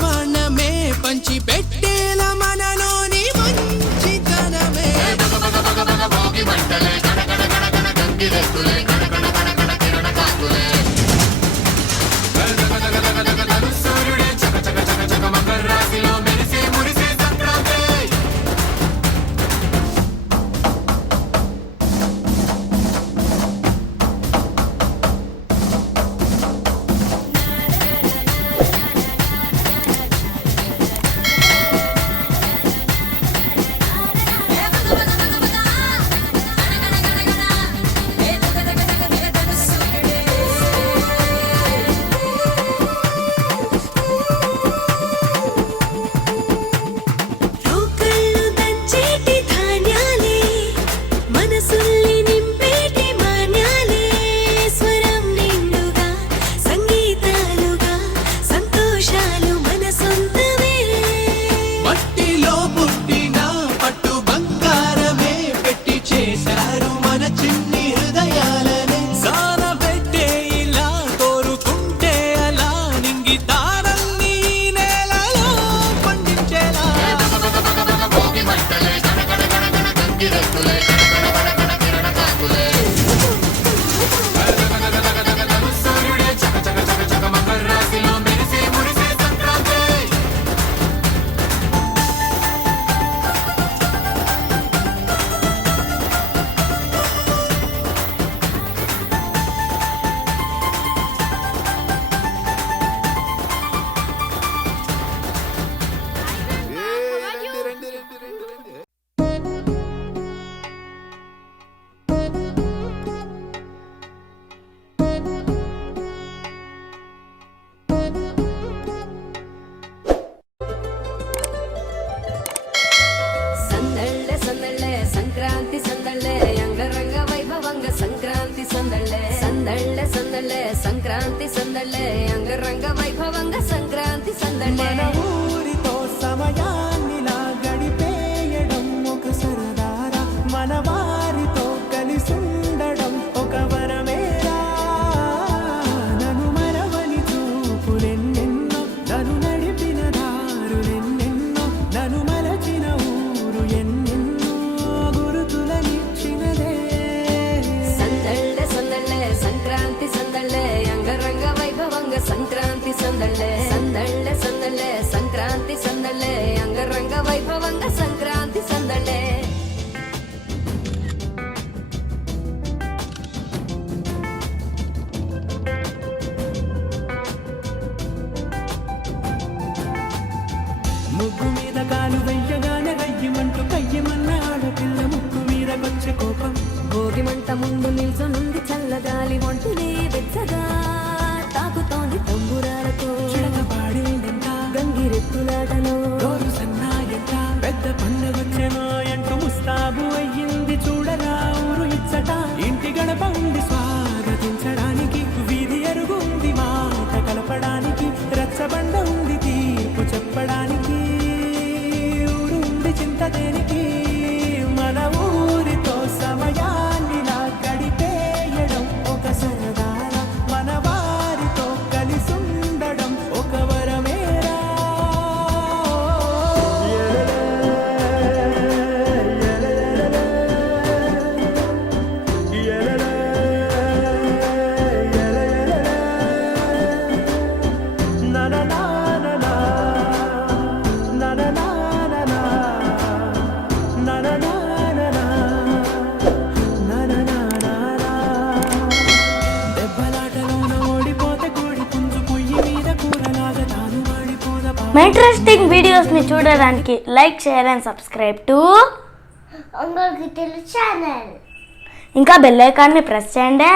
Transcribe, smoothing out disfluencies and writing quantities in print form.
పరమాన్నమే పంచి పెట్టేల మనలోని మంచితనమే భోగి మంటలే గణగణ గణగణ గంగిరెద్దులే గణగణ గణగణ కిరణ కాకులే సూర్యుడే చక చక చక చక మకర రాశిలో మెరిసే మురిసే సంక్రాంతి సంక్రాంతి సందళ్ళే అంగరంగ వైభవంగ సంక్రాంతి సందళ్ళే సందళ్ళే సందళ్ళే సంక్రాంతి సందళ్ళే అంగరంగ వైభవంగ సంక్రాంతి సందళ్ళే మన ఊరితో సమయాన్నిలా గడిపేయడం ఒక సరదారా మన వారితో కలిసుండడం ఒక వరమేరా నన్ను మరవని చూపులెన్నెన్నో నన్ను నడిపిన దారులెన్నెన్నో నన్ను మలచిన ఊరు ఎన్నెన్నో గురుతులనిచ్చినదే సందళ్ళే సందళ్ళే సంక్రాంతి సందళ్ళే అంగరంగ వైభవంగ సంక్రాంతి సందళ్ళే సందళ్ళే సందళ్ళే సంక్రాంతి సందళ్ళే అంగరంగ వైభవంగ సంక్రాంతి సందళ్ళే ముగ్గు మీద కాలు వెయ్యగానే రయ్యమంటూ కయ్యమన్న ఆడపిల్ల ముక్కు మీద వచ్చే కోపం భోగి మంట ముందు నిల్చొనుంది చల్లగాలి ఒంటిని వెచ్చగా తాకుతోంది తంబురాలతో చిడక పాడేంట గంగిరెత్తులాటలో రోజు సన్నాయంట పెద్ద పండగొచ్చెనో ఎంటూ ముస్తాబు అయ్యింది చూడరా ఊరు ఇచ్చట ఇంటి గడప ఉంది స్వాగతించడానికి వీధి అరుగు ఉంది మాట కలపడానికి రచ్చబండ ఉంది తీర్పు చెప్పడానికి ఊరు ఉంది చింత దేనికి మన ఊరితో సమయాన్నిలా గడిపేయడం ఒక సరదారా మన వారితో కలిసుండడం ఒక వరమేరా ఇంట్రెస్టింగ్ వీడియోస్ని చూడడానికి like share and subscribe to అంగల్ గిట్టెలు ఛానల్ ఇంకా బెల్ ఐకాన్ని ప్రెస్ చేయండి.